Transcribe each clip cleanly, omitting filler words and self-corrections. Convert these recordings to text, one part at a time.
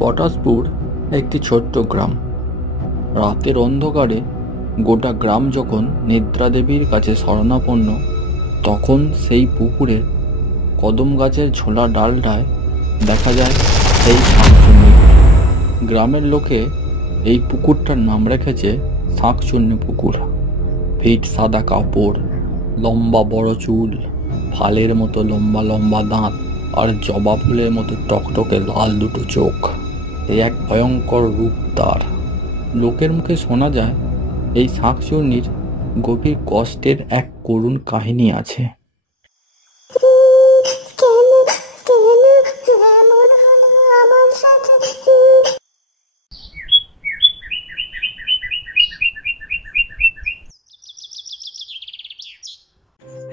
পটাশপুর একটি ছোট্ট গ্রাম। রাতের অন্ধকারে গোটা গ্রাম যখন নিদ্রাদেবীর কাছে শরণাপন্ন, তখন সেই পুকুরের কদম গাছের ঝোলা ডালটায় দেখা যায় সেই শাঁকচুন্নি। গ্রামের লোকে এই পুকুরটার নাম রেখেছে শাঁকচুন্নি পুকুর। ফিট সাদা কাপড়, লম্বা বড় চুল, ফালের মতো লম্বা লম্বা দাঁত আর জবা ফুলের মতো টকটকে লাল দুটো চোখ। এই এক ভয়ঙ্কর রূপ তার। লোকের মুখে শোনা যায় এই শাঁকচুন্নির গভীর কষ্টের এক করুণ কাহিনী আছে।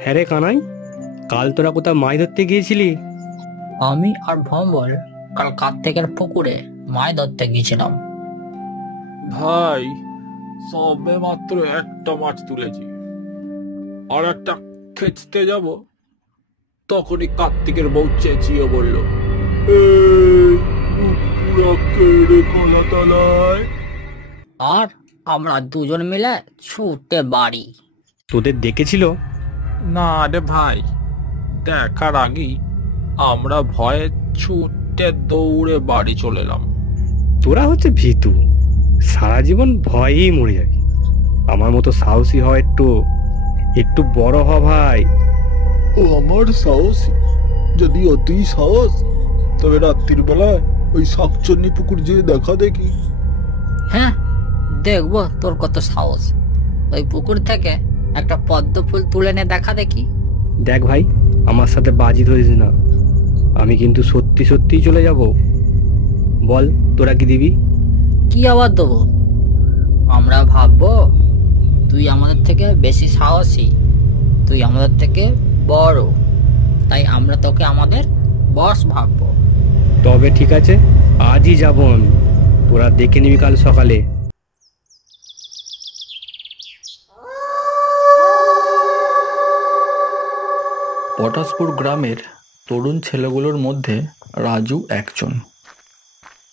হ্যাঁ রে কানাই, কাল তোরা কোথাও মাছ ধরতে গিয়েছিলি? আমি আর ভম্বল কাল কার্তিকের পুকুরে মাছ ধরতে গিয়েছিলাম। ভাই, সবে মাত্র একটা মাছ তুলেছি, আর একটা খেচতে যাব, তখনই কার্তিকের বউ চেঁচিয়ে বলল, আর আমরা দুজন মিলে ছুটে বাড়ি। তোদের দেখেছিল? না রে ভাই, দেখার আগেই আমরা ভয়ে ছুটে দৌড়ে বাড়ি চলে এলাম। তোরা হচ্ছে ভীতু, সারা জীবন ভয়েই মরে যাবি। আমার মতো সাহসী হয়, একটু বড় হ ভাই। ও আমার সাহসী, যদি অতই সাহস তবে রাত্রির বেলায় ওই শাঁকচুন্নি পুকুর যেয়ে দেখা দেখি। হ্যাঁ, দেখবো তোর কত সাহস। ওই পুকুর থেকে একটা পদ্ম ফুল তুলে নে দেখা দেখি। দেখ ভাই, আমার সাথে বাজি ধরিস না, আমি কিন্তু সত্যি সত্যিই চলে যাব। বল, তোরা কি দিবি? কি আবার দেবো? আমরা ভাববো তুই আমাদের থেকে বেশি সাহসী, তুই আমাদের থেকে বড়, তাই আমরা তোকে আমাদের বস ভাববো। তবে ঠিক আছে, আজই যাবো আমি, তোরা দেখে নিবি কাল সকালে। পটাশপুর গ্রামের তরুণ ছেলেগুলোর মধ্যে রাজু একজন।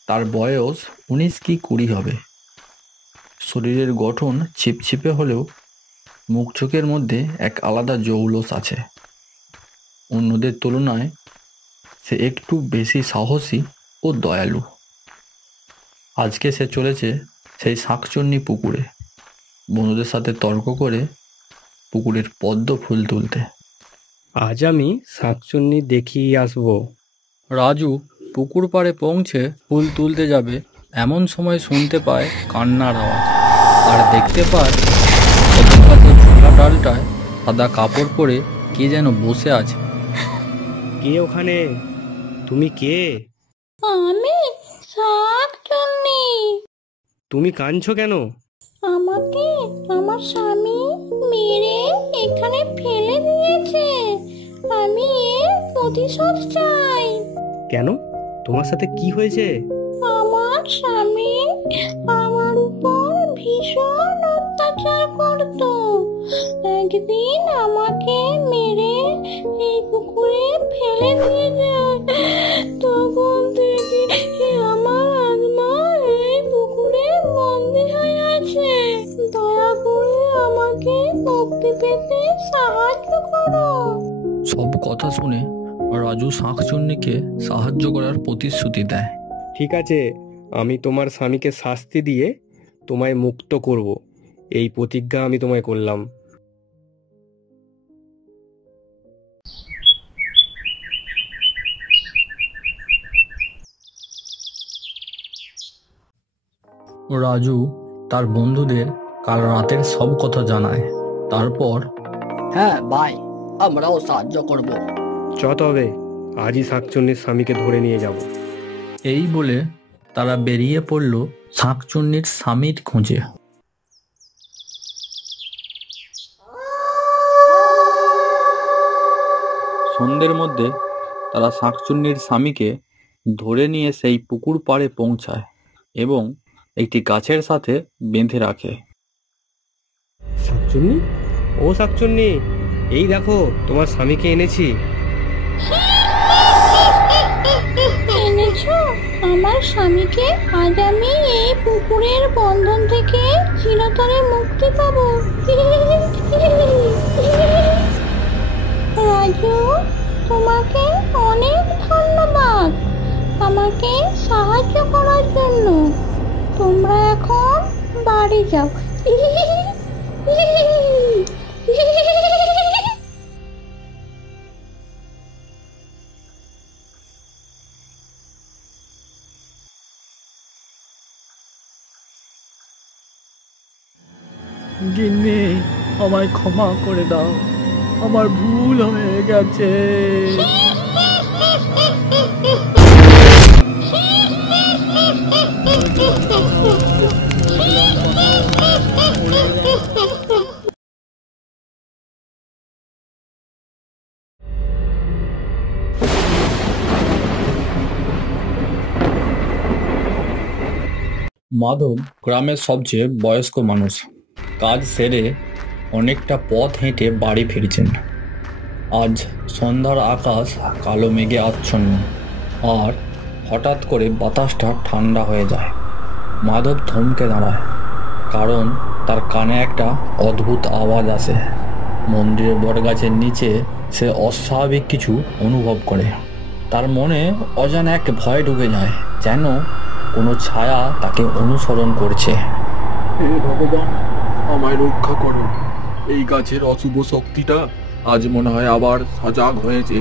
তার বয়স 19 কি 20 হবে। শরীরের গঠন ছিপছিপে হলেও মুখ চোখের মধ্যে এক আলাদা জৌলস আছে। অন্যদের তুলনায় সে একটু বেশি সাহসী ও দয়ালু। আজকে সে চলেছে সেই শাঁকচুন্নি পুকুরে বন্ধুদের সাথে তর্ক করে পুকুরের পদ্ম ফুল তুলতে। আজ আমি শাঁকচুন্নি দেখিয়ে আসবো। রাজু পুকুর পাড়ে পৌঁছে ফুল তুলতে যাবে, এমন সময় শুনতে পায় কান্নার আওয়াজ আর দেখতে পায় কদম গাছের ঝোলা ডালটায় সাদা কাপড় পরে কে যেন বসে আছে। কে ওখানে? তুমি কে? আমি শাঁকচুন্নি। তুমি কাঁদছো কেন? আমাকে আমার স্বামী মেরে এখানে ফেলে দিয়েছে, আমি এর প্রতিশোধ চাই। কেন? তোমার সাথে কি হয়েছে? আমার স্বামী আমার উপর ভীষণ অত্যাচার করত। একদিন আমাকে মেরে এই পুকুরে ফেলে দিয়ে যায়, তখন থেকে আমার আত্মা এই পুকুরে বন্দি হয়ে আছে। দয়া করে আমাকে মুক্তি পেতে সাহায্য করো। সব কথা শুনে রাজু শাঁকচুন্নিকে সাহায্য করার প্রতিশ্রুতি দেয়। ঠিক আছে, আমি তোমার স্বামীকে শাস্তি দিয়ে তোমায় মুক্ত করব, এই প্রতিজ্ঞা আমি তোমায় করলাম। রাজু তার বন্ধুদের কাল রাতের সব কথা জানায়। তারপর হ্যাঁ ভাই, আমরাও সাহায্য করব। তবে আজই শাঁকচুন্নির স্বামীকে ধরে নিয়ে যাব। এই বলে তারা বেরিয়ে পড়ল শাঁকচুন্নির স্বামীর খোঁজে। সন্ধ্যের মধ্যে তারা শাঁকচুন্নির স্বামীকে ধরে নিয়ে সেই পুকুর পাড়ে পৌঁছায় এবং একটি গাছের সাথে বেঁধে রাখে। শাঁকচুন্নি, ও শাঁকচুন্নি, এই দেখো তোমার স্বামীকে এনেছি। এনেছো আমার স্বামীকে আজ আমি এই পুকুরের বন্ধন থেকে চিরতরে মুক্তি পাবো। রাজু, তোমাকে অনেক ধন্যবাদ আমাকে সাহায্য করার জন্য। তোমরা এখন বাড়ি যাও। গিন্নি, আমায় ক্ষমা করে দাও, আমার ভুল হয়ে গেছে। মাধব গ্রামের সবচেয়ে বয়স্ক মানুষ। কাজ সেরে অনেকটা পথ হেঁটে বাড়ি ফিরছেন। আজ সন্ধ্যার আকাশ কালো মেঘে আচ্ছন্ন, আর হঠাৎ করে বাতাসটা ঠান্ডা হয়ে যায়। মাধব থমকে দাঁড়ায়, কারণ তার কানে একটা অদ্ভুত আওয়াজ আসে। মন্দিরের বটগাছের নিচে সে অস্বাভাবিক কিছু অনুভব করে। তার মনে অজানা এক ভয় ঢুকে যায়, যেন কোনো ছায়া তাকে অনুসরণ করছে। হে ভগবান, আমায় রক্ষা করো। এই গাছের অশুভ শক্তিটা আজ মনে হয় আবার সজাগ হয়েছে।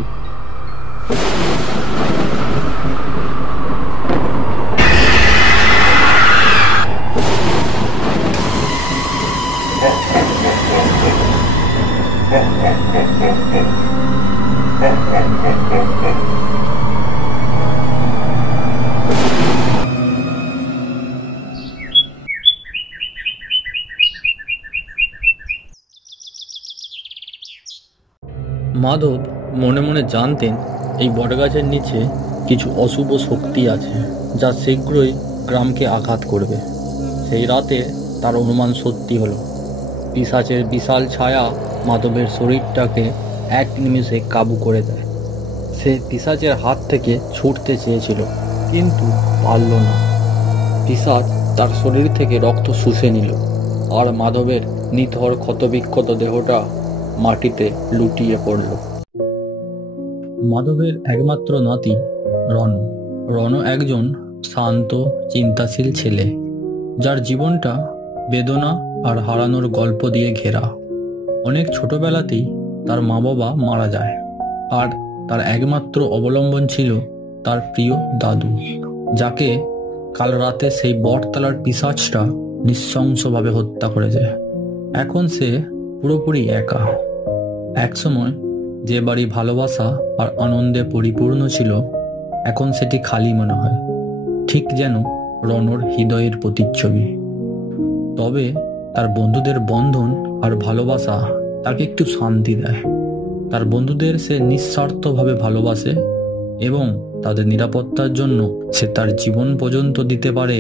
মাধব মনে মনে জানতেন এই বটগাছের নিচে কিছু অশুভ শক্তি আছে, যা শীঘ্রই গ্রামকে আঘাত করবে। সেই রাতে তার অনুমান সত্যি হলো। পিশাচের বিশাল ছায়া মাধবের শরীরটাকে এক নিমিষে কাবু করে দেয়। সে পিশাচের হাত থেকে ছুটতে চেয়েছিল, কিন্তু পারল না। পিশাচ তার শরীর থেকে রক্ত শুষে নিল, আর মাধবের নিথর ক্ষতবিক্ষত দেহটা মাটিতে লুটিয়ে পড়ল। মাধবের একমাত্র নাতি রণ একজন শান্ত, চিন্তাশীল ছেলে, যার জীবনটা বেদনা আর হারানোর গল্প দিয়ে ঘেরা। অনেক ছোটবেলাতেই তার মা বাবা মারা যায়, আর তার একমাত্র অবলম্বন ছিল তার প্রিয় দাদু, যাকে কাল রাতে সেই বটতলার পিশাচটা নৃশংসভাবে হত্যা করেছে। এখন সে পুরোপুরি একা। একসময় যে বাড়ি ভালোবাসা আর আনন্দে পরিপূর্ণ ছিল, এখন সেটি খালি মনে হয়, ঠিক যেন রণর হৃদয়ের প্রতিচ্ছবি। তবে তার বন্ধুদের বন্ধন আর ভালোবাসা তাকে একটু শান্তি দেয়। তার বন্ধুদের সে নিঃস্বার্থভাবে ভালোবাসে, এবং তাদের নিরাপত্তার জন্য সে তার জীবন পর্যন্ত দিতে পারে।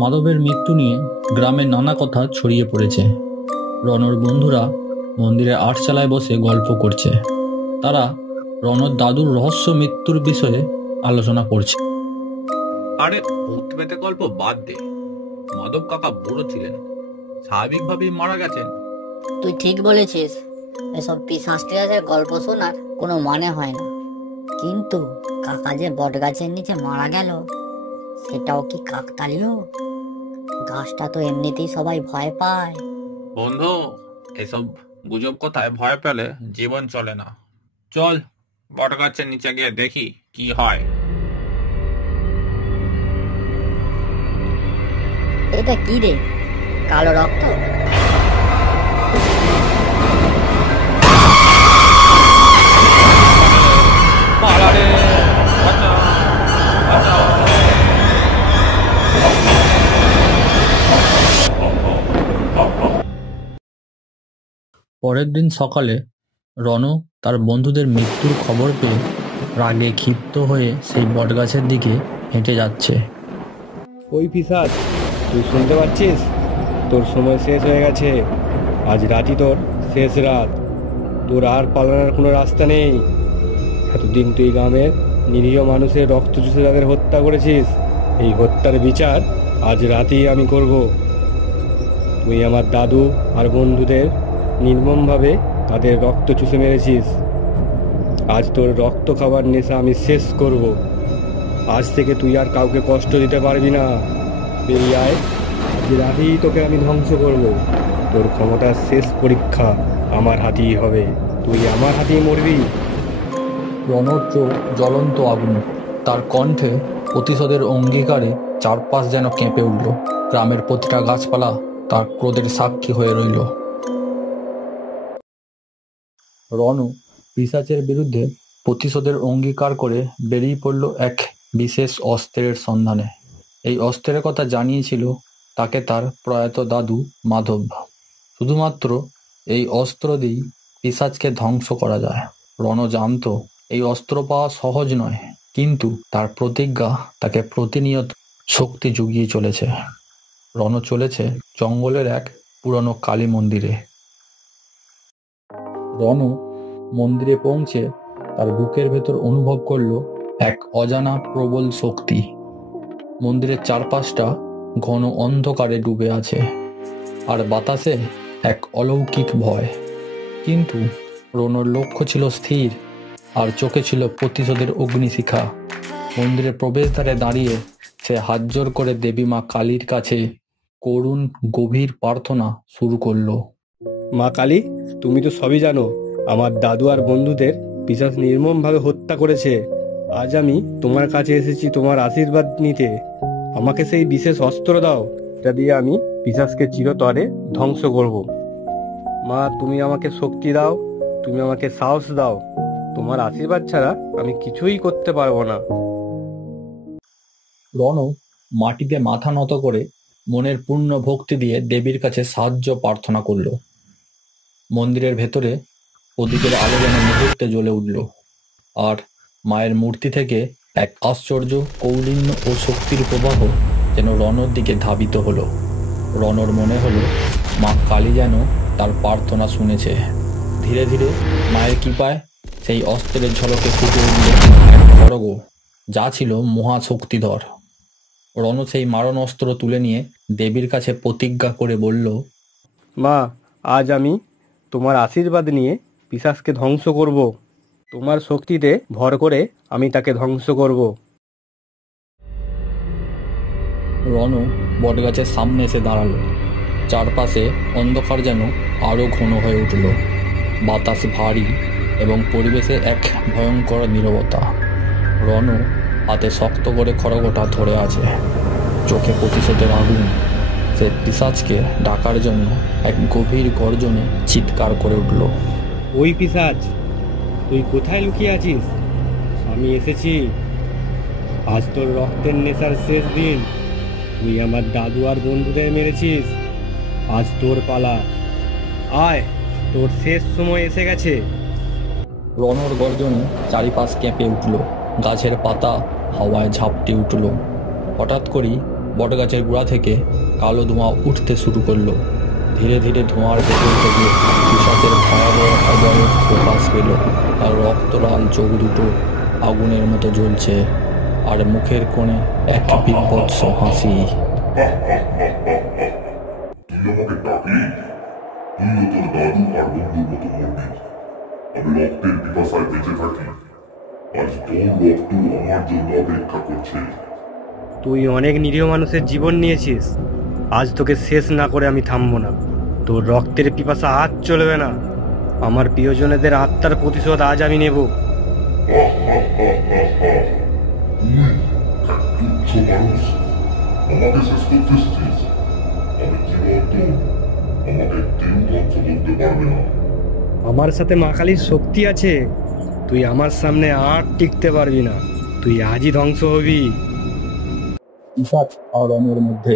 মাধবের মৃত্যু নিয়ে গ্রামে নানা কথা ছড়িয়ে পড়েছে। রণর বন্ধুরা মন্দিরের আটচালায় বসে গল্প করছে। তারা রণর দাদুর রহস্য মৃত্যুর বিষয়ে আলোচনা করছে। আরে ভূত পেতে গল্প বাদ দে, মাধব কাকা বুড়ো ছিলেন, স্বাভাবিকভাবেই মারা গেছেন। তুই ঠিক বলেছিস, এসব পিশাচের গল্প শোনার কোনো মানে হয় না। কিন্তু কাকা যে বটগাছের নিচে মারা গেল, সেটাও কি কাকতালীয়? গাছটা তো এমনিতেই সবাই ভয় পায়। বন্ধু, এসব গুজব কথায় ভয় পেলে জীবন চলে না। চল বটগাছের নিচে গিয়ে দেখি কি হয়। এটা কি রে, কালো রক্ত? পরের দিন সকালে রণ তার বন্ধুদের মৃত্যুর খবর পেয়ে রাগে ক্ষিপ্ত হয়ে সেই বটগাছের দিকে হেঁটে যাচ্ছে। ওই পিশাচ, তুই শুনতে পাচ্ছিস? তোর সময় শেষ হয়ে গেছে। আজ রাতই তোর শেষ রাত। তোর আর পালানোর কোনো রাস্তা নেই। এতদিন তুই গ্রামের নিরীহ মানুষের রক্ত চুষে তাদের হত্যা করেছিস। এই হত্যার বিচার আজ রাতেই আমি করব। তুই আমার দাদু আর বন্ধুদের নির্মমভাবে তাদের রক্ত চুষে মেরেছিস। আজ তোর রক্ত খাবার নেশা আমি শেষ করব। আজ থেকে তুই আর কাউকে কষ্ট দিতে পারবি না। বেরিয়ে আয়, আজ রাতেই তোকে আমি ধ্বংস করব। তোর ক্ষমতার শেষ পরীক্ষা আমার হাতেই হবে। তুই আমার হাতেই মরবি। রণর চোখ জ্বলন্ত আগুন, তার কণ্ঠে প্রতিশোধের অঙ্গীকারে চারপাশ যেন কেঁপে উঠল। গ্রামের প্রতিটা গাছপালা তার ক্রোধের সাক্ষী হয়ে রইল। রণু পিশাচের বিরুদ্ধে প্রতিশোধের অঙ্গীকার করে বেরিয়ে পড়ল এক বিশেষ অস্ত্রের সন্ধানে। এই অস্ত্রের কথা জানিয়েছিল তাকে তার প্রয়াত দাদু মাধব। শুধুমাত্র এই অস্ত্র দিয়েই পিশাচকে ধ্বংস করা যায়। রণ জানত এই অস্ত্র পাওয়া সহজ নয়, কিন্তু তার প্রতিজ্ঞা তাকে প্রতিনিয়ত শক্তি জুগিয়ে চলেছে। রণ চলেছে জঙ্গলের এক পুরনো কালী মন্দিরে। রণ মন্দিরে পৌঁছে তার বুকের ভেতর অনুভব করল এক অজানা প্রবল শক্তি। মন্দিরের চারপাশটা ঘন অন্ধকারে ডুবে আছে, আর বাতাসে এক অলৌকিক ভয়। কিন্তু রণর লক্ষ্য ছিল স্থির, আর চোখে ছিল প্রতিশোধের অগ্নিশিখা। মন্দিরের প্রবেশদ্বারে দাঁড়িয়ে সে হাত জোর করে দেবী মা কালীর কাছে করুণ গভীর প্রার্থনা শুরু করলো। মা কালী, তুমি তো সবই জানো। আমার দাদু আর বন্ধুদের পিশাচ নির্মমভাবে হত্যা করেছে। আজ আমি তোমার কাছে এসেছি তোমার আশীর্বাদ নিতে। আমাকে সেই বিশেষ অস্ত্র দাও, এটা দিয়ে আমি পিশাচকে চিরতরে ধ্বংস করব। মা, তুমি আমাকে শক্তি দাও, তুমি আমাকে সাহস দাও। তোমার আশীর্বাদ ছাড়া আমি কিছুই করতে পারবো না। রণ মাটিতে মাথা নত করে মনের পূর্ণ ভক্তি দিয়ে দেবীর কাছে সাহায্য প্রার্থনা করল। মন্দিরের ভেতরে প্রদীপের আলো যেন মুহূর্তে জ্বলে উঠল, আর মায়ের মূর্তি থেকে এক আশ্চর্য কৌলিন্য ও শক্তির প্রবাহ যেন রণর দিকে ধাবিত হলো। রণর মনে হলো মা কালী যেন তার প্রার্থনা শুনেছে। ধীরে ধীরে মায়ের কৃপায় সেই অস্ত্রের ঝলকে ফুটে উঠল এক খড়গ, যা ছিল মহাশক্তিধর। রণ সেই মারণ অস্ত্র তুলে নিয়ে দেবীর কাছে প্রতিজ্ঞা করে বলল, মা, আজ আমি তোমার আশীর্বাদ নিয়ে পিশাচকে ধ্বংস করব। তোমার শক্তিতে ভর করে আমি তাকে ধ্বংস করব। রণ বটগাছের সামনে এসে দাঁড়ালো। চারপাশে অন্ধকার যেন আরো ঘন হয়ে উঠল। বাতাস ভারী এবং পরিবেশে এক ভয়ঙ্কর নীরবতা। রণ হাতে শক্ত করে খড়গটা ধরে আছে, চোখে প্রতিশোধের আগুন। সে পিশাচকে ডাকার জন্য এক গভীর গর্জনে চিৎকার করে উঠল। ওই পিশাচ, তুই কোথায় লুকিয়ে আছিস? আমি এসেছি। আজ তোর রক্তের নেশার শেষ দিন। তুই আমার দাদু আর বন্ধুদের মেরেছিস। আজ তোর পালা। আয়, তোর শেষ সময় এসে গেছে। রণর গর্জনে চারিপাশ কেঁপে উঠল। গাছের পাতা হাওয়ায় ঝাপটে উঠল। হঠাৎ করেই বটগাছের গোড়া থেকে কালো ধোঁয়া উঠতে শুরু করলো। ধীরে ধীরে ধোঁয়ার ভেতর থেকে পিশাচের ভয়াবহ অবয়ব প্রকাশ পেল। তার রক্তলাল চোখ দুটো আগুনের মতো জ্বলছে, আর মুখের কোণে এক বিভৎস হাসি। তুই আমাকে ডাকলি, তুইও তোর দাদু আর বন্ধুর মতো মরবি। আমি রক্তের পিপাসায় বেঁচে থাকি। আজ তোর রক্ত আমার জন্য অপেক্ষা করছে। তুই অনেক নিরীহ মানুষের জীবন নিয়েছিস। আজ তোকে শেষ না করে আমি থামবো না। তোর রক্তের পিপাসা আজ চলবে না। আমার প্রিয়জনেদের আত্মার প্রতিশোধ আজ আমি নেব। তুচ্ছ মানুষ, আমাকে শেষ করতে এসেছিস। আমি জীবন্ত, আমাকে কেউ ধ্বংস করতে পারবে না। আমার সাথে মা কালীর শক্তি আছে। তুই আমার সামনে আর টিকতে পারবি না। তুই আজই ধ্বংস হবি। পিশাচ আর রণের মধ্যে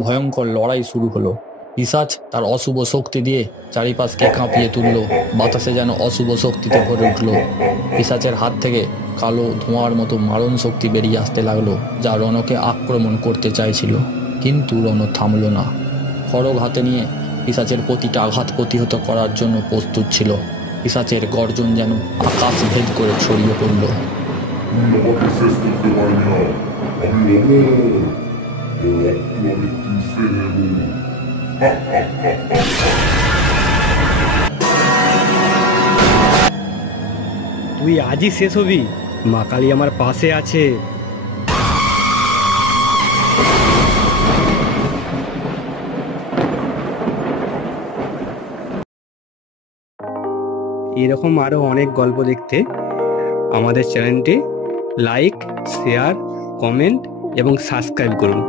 ভয়ঙ্কর লড়াই শুরু হলো। পিশাচ তার অশুভ শক্তি দিয়ে চারিপাশকে কাঁপিয়ে তুলল। বাতাসে যেন অশুভ শক্তিতে ভরে উঠল। পিশাচের হাত থেকে কালো ধোঁয়ার মতো মারণ শক্তি বেরিয়ে আসতে লাগলো, যা রণকে আক্রমণ করতে চাইছিল। কিন্তু রণ থামল না। খড়গ হাতে নিয়ে পিশাচের প্রতিটা আঘাত প্রতিহত করার জন্য প্রস্তুত ছিল। পিশাচের গর্জন যেন আকাশ ভেদ করে ছড়িয়ে পড়ল। আমাকে শেষ করতে পারবি না, আমি অমর, রক্ত আমি চুষে নেব। তুই আজই শেষ হবি, মা কালী আমার পাশে আছে। এরকম আরো অনেক গল্প দেখতে আমাদের চ্যানেলটি লাইক, শেয়ার, কমেন্ট এবং সাবস্ক্রাইব করুন।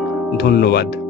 ধন্যবাদ।